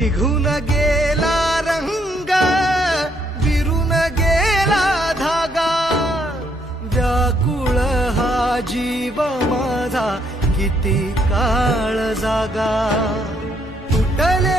निघुन गेला रंग विरुन गेला धागा जीव माझा किती जागा तुटले